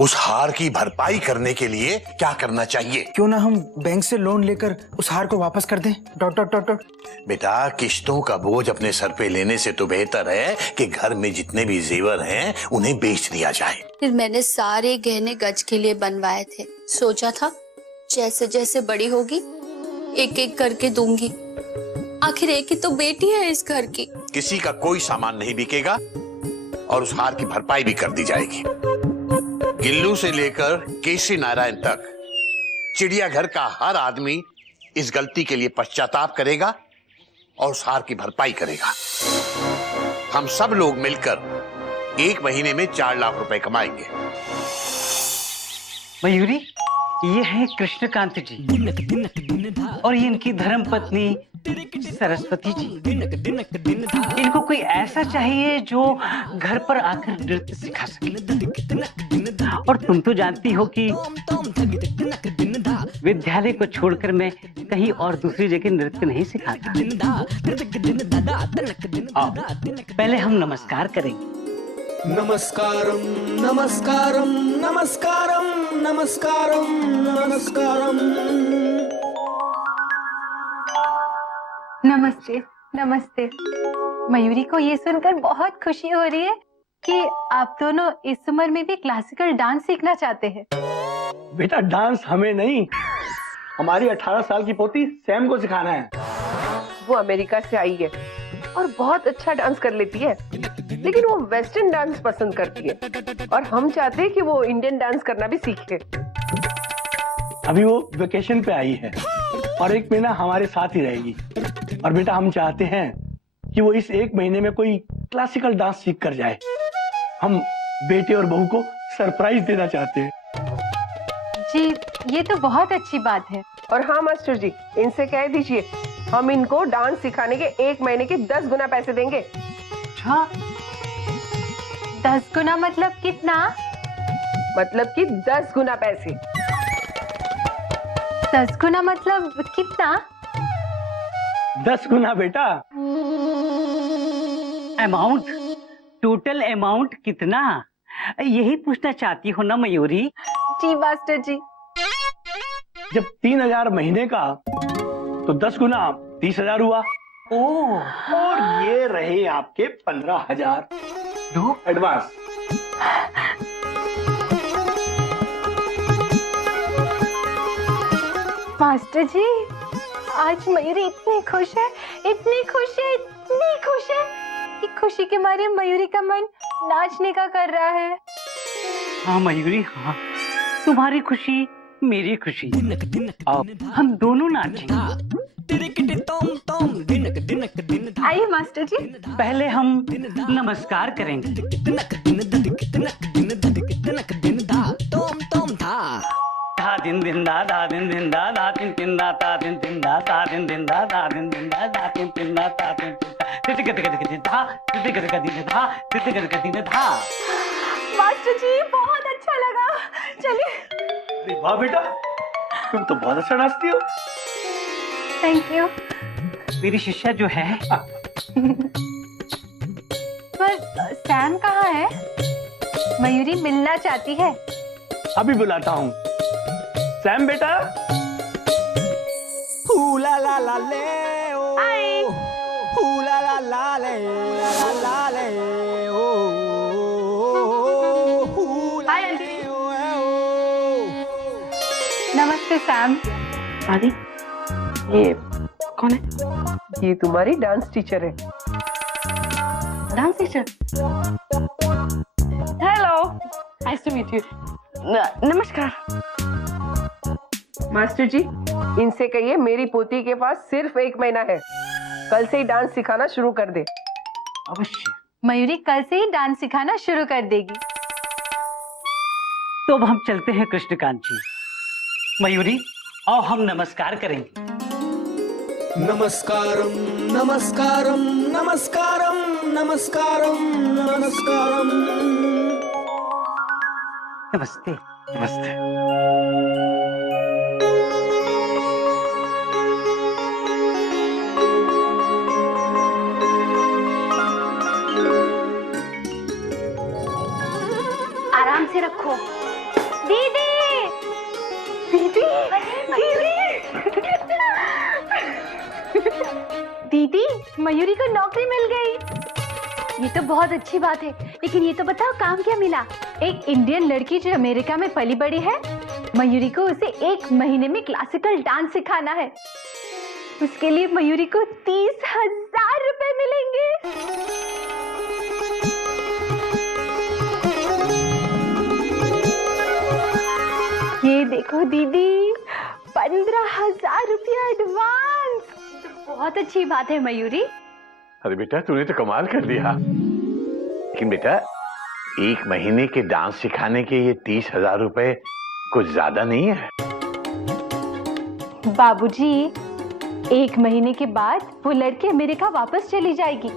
उस हार की भरपाई करने के लिए क्या करना चाहिए? क्यों ना हम बैंक से लोन लेकर उस हार को वापस कर दें? Dot dot dot dot. बेटा, किश्तों का बोझ अपने सर पे लेने से तो बेहतर है कि घर में जितने भी जेवर हैं उन्हें बेच दिया जाए। फिर मैंने सारे गहने गज के लिए बनवाए थे। सोचा था जैसे जैसे बड़ी होगी एक एक करके दूंगी। आखिर एक ही तो बेटी है इस घर की। किसी का कोई सामान नहीं बिकेगा और उस हार की भरपाई भी कर दी जाएगी। गिल्लू से लेकर केसी नारायण तक चिड़ियाघर का हर आदमी इस गलती के लिए पश्चाताप करेगा और उस हार की भरपाई करेगा। हम सब लोग मिलकर 1 महीने में 4 लाख रुपए कमाएंगे। मयूरी, ये है कृष्णकांत जी और ये इनकी धर्म पत्नी सरस्वती जी। इनको कोई ऐसा चाहिए जो घर पर आकर नृत्य सिखा सके। और तुम तो जानती हो कि विद्यालय को छोड़कर मैं कहीं और दूसरी जगह नृत्य नहीं सिखाता। आओ, पहले हम नमस्कार करेंगे। नमस्कारम नमस्कारम नमस्कारम नमस्कारम नमस्कारम। नमस्ते नमस्ते। मयूरी को ये सुनकर बहुत खुशी हो रही है कि आप दोनों इस उम्र में भी क्लासिकल डांस सीखना चाहते हैं। बेटा, डांस हमें नहीं, हमारी 18 साल की पोती सैम को सिखाना है। वो अमेरिका से आई है और बहुत अच्छा डांस कर लेती है, लेकिन वो वेस्टर्न डांस पसंद करती है और हम चाहते हैं कि वो इंडियन डांस करना भी सीखे। अभी वो वेकेशन पे आई है और 1 महीना हमारे साथ ही रहेगी। और बेटा, हम चाहते हैं कि वो इस 1 महीने में कोई क्लासिकल डांस सीख कर जाए। हम बेटे और बहू को सरप्राइज देना चाहते हैं। जी, ये तो बहुत अच्छी बात है। और हाँ मास्टर जी, इनसे कह दीजिए हम इनको डांस सिखाने के 1 महीने के 10 गुना पैसे देंगे। अच्छा, 10 गुना मतलब कितना? मतलब कि 10 गुना पैसे। 10 गुना मतलब कितना? 10 गुना बेटा। अमाउंट, टोटल अमाउंट कितना, यही पूछना चाहती हो ना मयूरी? जी मास्टर जी। जब 3000 महीने का तो 10 गुना 30,000 हुआ। ओह, और ये रहे आपके 15,000 दो एडवांस। मास्टर जी, आज मयूरी इतनी खुश है, इतनी खुश है, इतनी खुश है कि खुशी के मारे मयूरी का मन नाचने का कर रहा है। हाँ मयूरी, हाँ, तुम्हारी खुशी मेरी खुशी। अब हम दोनों नाचेंगे। आइए मास्टर जी। पहले हम नमस्कार करेंगे। धा दिन दिन दा दिन दिन दा तीन तीन दा दिन दिन दा दिन दिन दा दिन दिन दा तीन तीन दा तीन तीन गति गति गति धा गति गति गति धा। मास्टर जी, बहुत अच्छा लगा। चलिए। अरे वाह बेटा, तुम तो बहुत अच्छा नाचती हो। Thank you. मेरी शिष्या जो है। पर सैम कहाँ है? मयूरी मिलना चाहती है। अभी बुलाता हूँ। सैम बेटा। ला ला ला ले ओ, ला ला ला ले ला ला ले ओ, हाय आंटी। नमस्ते सैम। आदि, ये कौन है? ये तुम्हारी डांस टीचर है। Dance teacher. Hello, nice to meet you. नमस्कार। मास्टर जी, इनसे कहिए मेरी पोती के पास सिर्फ 1 महीना है, कल से ही डांस सिखाना शुरू कर दे। अवश्य। मयूरी कल से ही डांस सिखाना शुरू कर देगी। तो अब हम चलते हैं कृष्णकांत जी। मयूरी, आओ हम नमस्कार करेंगे। नमस्कारम नमस्कारम नमस्कारम नमस्कारम नमस्कारम। नमस्ते। नमस्ते। से रखो। दीदी दीदी दीदी मयूरी को नौकरी मिल गई। ये तो बहुत अच्छी बात है, लेकिन ये तो बताओ काम क्या मिला? एक इंडियन लड़की जो अमेरिका में पली बड़ी है, मयूरी को उसे 1 महीने में क्लासिकल डांस सिखाना है। उसके लिए मयूरी को 30,000 रुपए मिलेंगे। ये देखो दीदी, 15,000 रुपया एडवांस। तो बहुत अच्छी बात है मयूरी। अरे बेटा तूने तो कमाल कर दिया। लेकिन बेटा 1 महीने के डांस सिखाने के ये 30,000 रुपए कुछ ज्यादा नहीं है? बाबूजी, 1 महीने के बाद वो लड़की अमेरिका वापस चली जाएगी।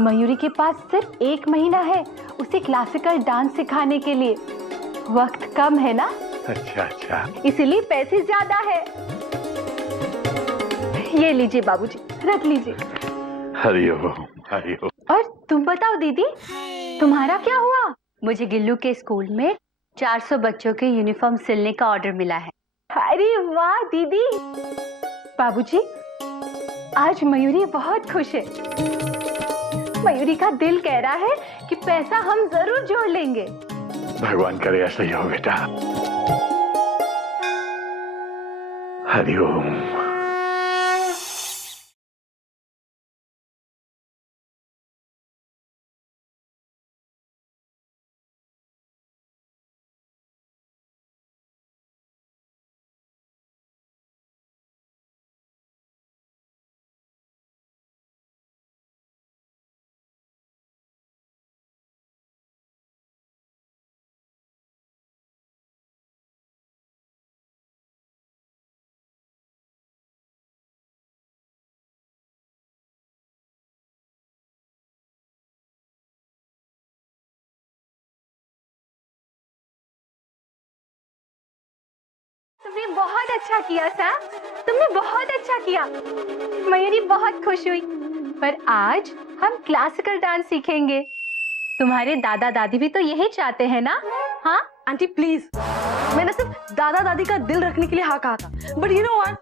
मयूरी के पास सिर्फ 1 महीना है उसे क्लासिकल डांस सिखाने के लिए। वक्त कम है ना? अच्छा अच्छा, इसीलिए पैसे ज्यादा है। ये लीजिए बाबूजी, रख लीजिए। हरिओम हरिओम। और तुम बताओ दीदी, तुम्हारा क्या हुआ? मुझे गिल्लू के स्कूल में 400 बच्चों के यूनिफॉर्म सिलने का ऑर्डर मिला है। अरे वाह दीदी। बाबूजी, आज मयूरी बहुत खुश है। मयूरी का दिल कह रहा है कि पैसा हम जरूर जोड़ लेंगे। भगवान करे ऐसा ही हो बेटा। हरिओम। तुमने बहुत अच्छा किया सैम, तुमने बहुत अच्छा किया। मयूरी बहुत खुश हुई। पर आज हम क्लासिकल डांस सीखेंगे। तुम्हारे दादा दादी भी तो यही चाहते हैं ना? हाँ आंटी प्लीज, मैंने सिर्फ दादा दादी का दिल रखने के लिए हाँ कहा था। But you know what,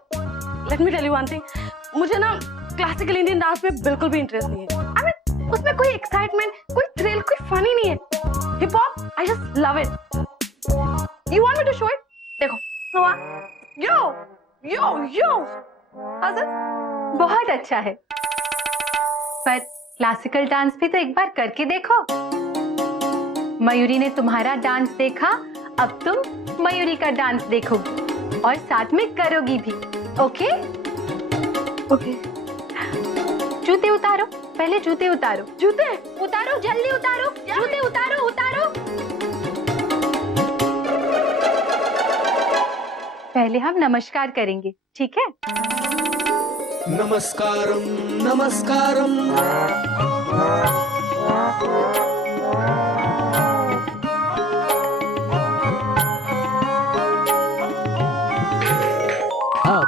let me tell you one thing, मुझे ना क्लासिकल इंडियन डांस में बिल्कुल भी इंटरेस्ट नहीं है। आई मीन उसमें कोई एक्साइटमेंट, कोई थ्रिल, कोई फन ही नहीं है। Hip hop, I just love it. You want me to show it? देखो यो यो यो, बहुत अच्छा है। पर क्लासिकल डांस भी तो एक बार करके देखो। मयूरी ने तुम्हारा डांस देखा, अब तुम मयूरी का डांस देखोगी और साथ में करोगी भी। Okay okay. जूते उतारो, पहले जूते उतारो। जूते उतारो, जल्दी उतारो, जूते उतारो उतारो। पहले हम नमस्कार करेंगे, ठीक है? नमस्कारम नमस्कारम।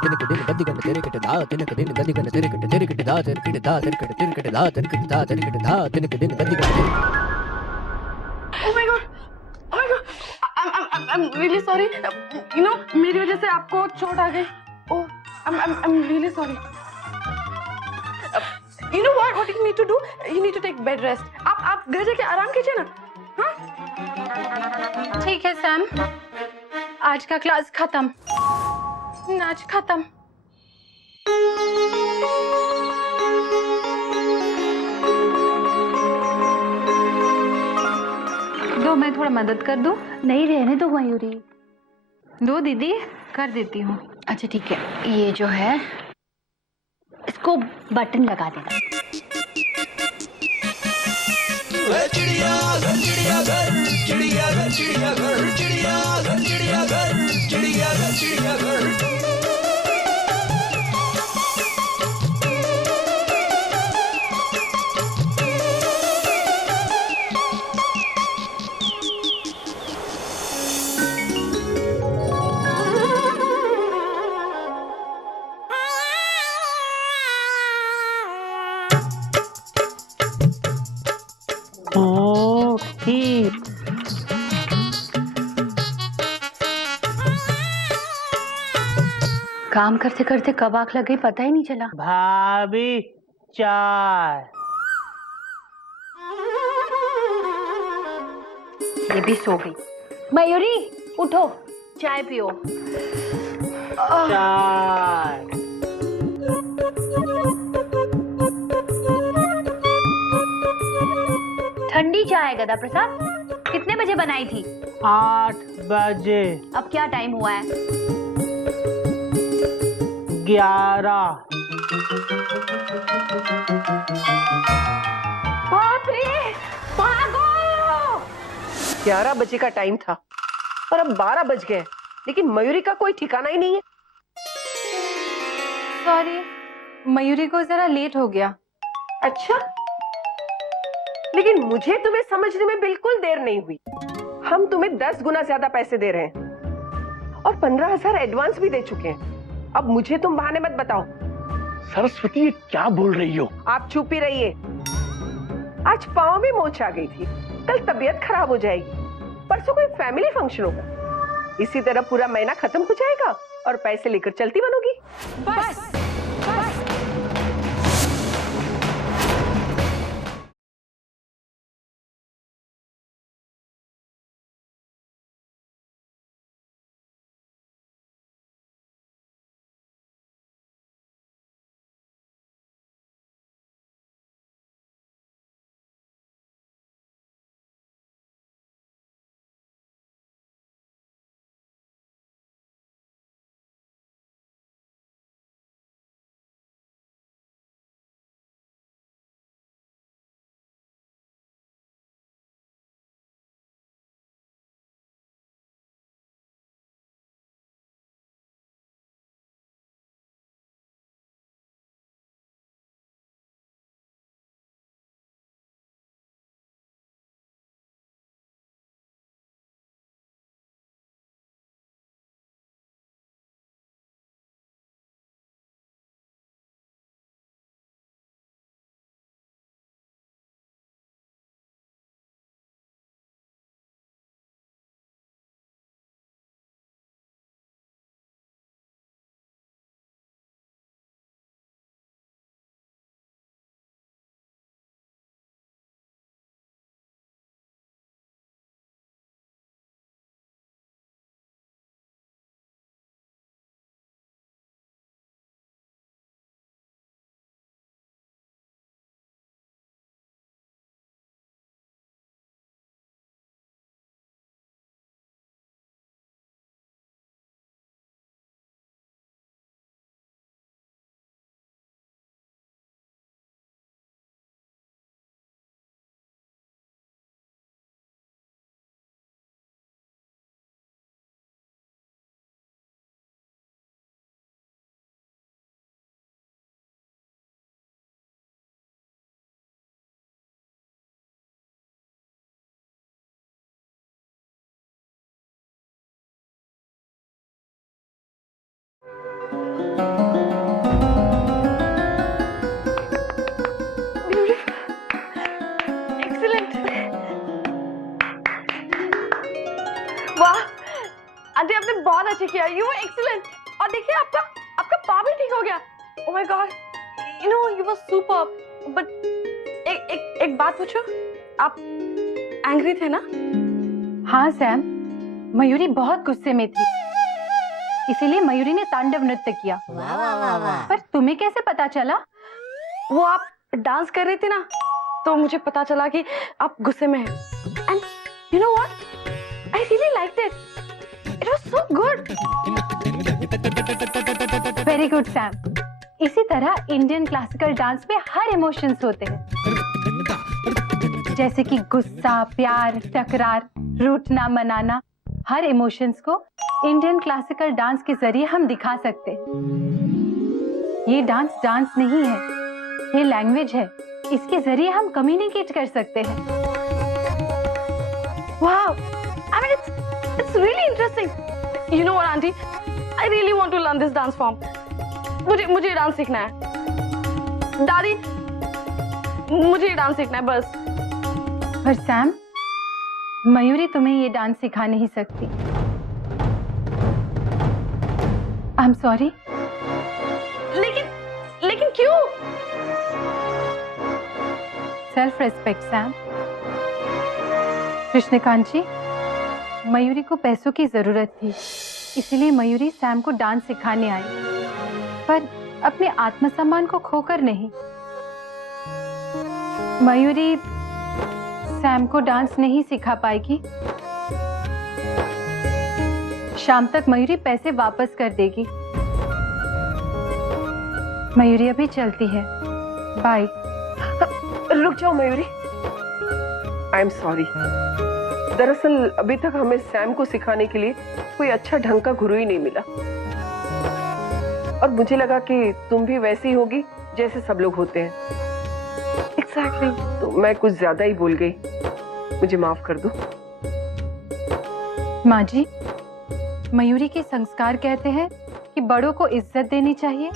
तिनक दिन गद्दी गन तेरे कट दा तिनक दिन गद्दी गन तेरे कट दा तेरे कट दा तेरे कट तेरे कट दा तेरे कट दा तेरे कट दा तिनक दिन गद्दी gun. Oh my god, oh my god, I'm really sorry. You know, मेरी वजह से आपको चोट आ गई। Oh, I'm really sorry. You know what you need to do? You need to take bed rest. आप घर जाके आराम कीजिए ना, हाँ? ठीक है सैम, आज का क्लास खत्म, नाच खत्म। दो, मैं थोड़ा मदद कर दूं? नहीं, रहने दो मयूरी। दो दीदी, कर देती हूँ। अच्छा ठीक है, ये जो है इसको बटन लगा देना। चिड़ियाघर चिड़ियाघर चिड़ियाघर चिड़ियाघर चिड़ियाघर चिड़ियाघर चिड़ियाघर चिड़ियाघर। काम करते करते कब आंख लग गई पता ही नहीं चला। भाभी चाय। ये भी सो गई। मयूरी उठो, चाय पियो। चाय। ठंडी चाय गदा प्रसाद। कितने बजे बनाई थी? 8 बजे। अब क्या टाइम हुआ है? 11। बाप रे, भागो! 11 बजे का टाइम था और अब 12 बज गए, लेकिन मयूरी का कोई ठिकाना ही नहीं है। सॉरी, मयूरी को जरा लेट हो गया। अच्छा, लेकिन मुझे तुम्हें समझने में बिल्कुल देर नहीं हुई। हम तुम्हें 10 गुना ज्यादा पैसे दे रहे हैं और 15,000 एडवांस भी दे चुके हैं। अब मुझे तुम बहाने मत बताओ। सरस्वती, ये क्या बोल रही हो? आप चुप ही रहिए। आज पाँव में मोच आ गई थी, कल तबीयत खराब हो जाएगी, परसों कोई फैमिली फंक्शन होगा। इसी तरह पूरा महीना खत्म हो जाएगा और पैसे लेकर चलती बनोगी। बस। वाह आंटी, आपने बहुत अच्छा किया। You were excellent. और देखिए आपका आपका पाँव भी ठीक हो गया। Oh my God, you know you were superb. But एक बात पूछो, आप एंग्री थे ना? हाँ सैम, मयूरी बहुत गुस्से में थी, इसीलिए मयूरी ने तांडव नृत्य किया। पर तुम्हें कैसे पता चला? वो आप डांस कर रही थी ना, तो मुझे पता चला कि आप गुस्से में हैं। And you know what, I really liked it. It was so good. Very good, Sam. इसी तरह इंडियन क्लासिकल डांस में हर इमोशंस होते हैं, जैसे कि गुस्सा, प्यार, तकरार, रूठना, मनाना। हर इमोशंस को इंडियन क्लासिकल डांस के जरिए हम दिखा सकते हैं। ये डांस नहीं है, ये लैंग्वेज है। इसके जरिए हम कम्युनिकेट कर सकते हैं। Wow. I mean, it's really interesting. You know what, Auntie? I really want to learn this dance form. मुझे डांस सीखना है। दादी, मुझे डांस सीखना है बस। पर सैम, मयूरी तुम्हें ये डांस सिखा नहीं सकती। I'm sorry, लेकिन क्यों? Self respect Sam. Krishnakant ji, Mayuri को पैसों की जरूरत थी, इसलिए मयूरी सैम को डांस सिखाने आई, पर अपने आत्मसम्मान को खोकर नहीं। मयूरी सैम को डांस नहीं सिखा पाएगी। शाम तक मयूरी पैसे वापस कर देगी। मयूरी अभी चलती है, बाय। रुक जाओ मयूरी, आई एम सॉरी। दरअसल अभी तक हमें सैम को सिखाने के लिए कोई अच्छा ढंग का गुरु ही नहीं मिला, और मुझे लगा कि तुम भी वैसी होगी जैसे सब लोग होते हैं। एग्जैक्टली, तो मैं कुछ ज्यादा ही बोल गई, मुझे माफ कर दो। माँ जी, मयूरी के संस्कार कहते हैं कि बड़ों को इज्जत देनी चाहिए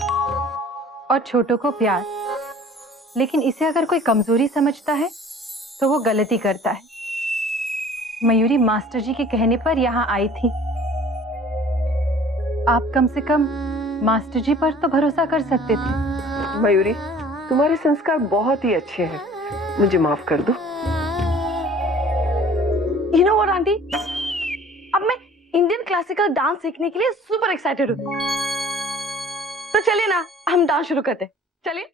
और छोटों को प्यार, लेकिन इसे अगर कोई कमजोरी समझता है तो वो गलती करता है। मयूरी मास्टर जी के कहने पर यहाँ आई थी। आप कम से कम मास्टर जी पर तो भरोसा कर सकते थे। मयूरी, तुम्हारे संस्कार बहुत ही अच्छे हैं, मुझे माफ कर दो। You know what, aunty? अब मैं इंडियन क्लासिकल डांस सीखने के लिए सुपर एक्साइटेड हूँ। तो चलिए ना, हम डांस शुरू करते हैं। चलिए।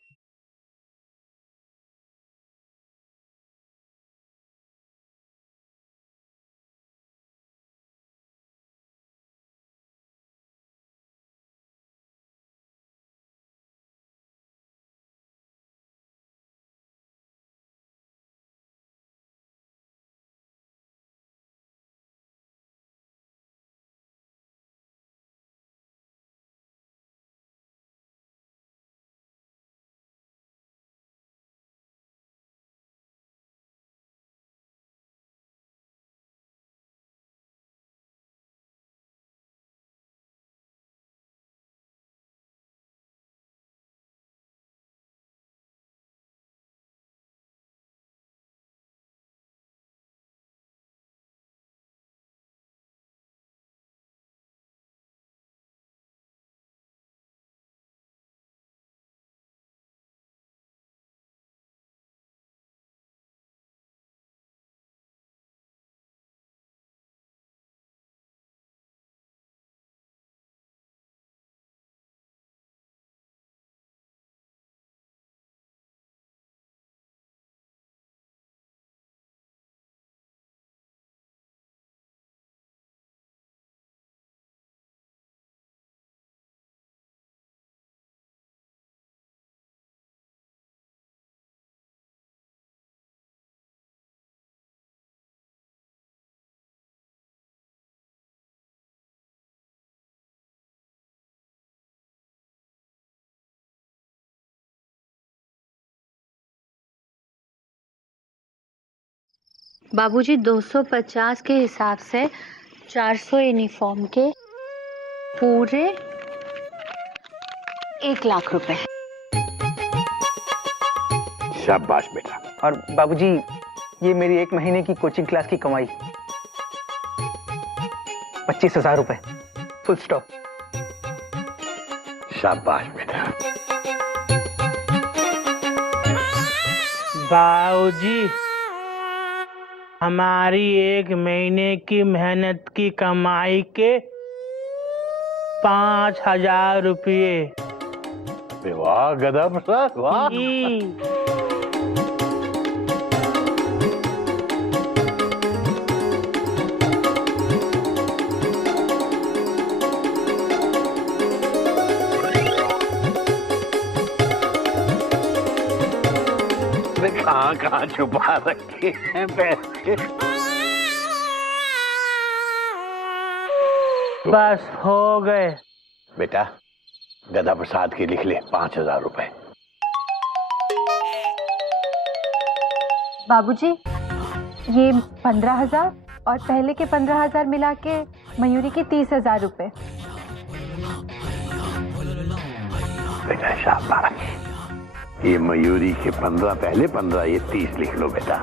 बाबूजी, 250 के हिसाब से 400 यूनिफॉर्म के पूरे 1 लाख रुपए। शाबाश बेटा। और बाबूजी, ये मेरी 1 महीने की कोचिंग क्लास की कमाई 25,000 रुपए, फुल स्टॉप। शाबाश बेटा। बाबूजी, हमारी 1 महीने की मेहनत की कमाई के 5,000 रुपये। वाह गधा प्रसाद, वाह। कहाँ कहाँ छुपा रखे हैं पैसे। बस हो गए बेटा, गधा प्रसाद के लिख ले 5,000 रुपए। बाबूजी, ये 15,000 और पहले के 15,000 मिला के मयूरी के 30,000 रुपए। बेटा शाबाश। ये मयूरी के 15 पहले, 15 ये 30 लिख लो बेटा।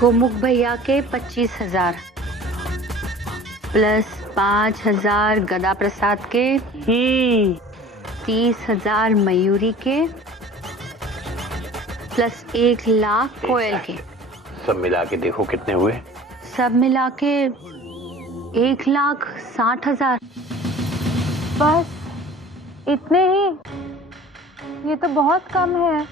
गोमुख भैया के 25,000 प्लस 5,000 गदा प्रसाद के। 30,000 मयूरी के प्लस 1 लाख कोयल के, सब मिला के देखो कितने हुए। सब मिला के 1,60,000। बस इतने ही? ये तो बहुत कम है।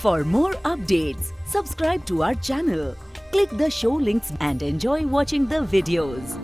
For more updates, subscribe to our channel, click the show links and enjoy watching the videos.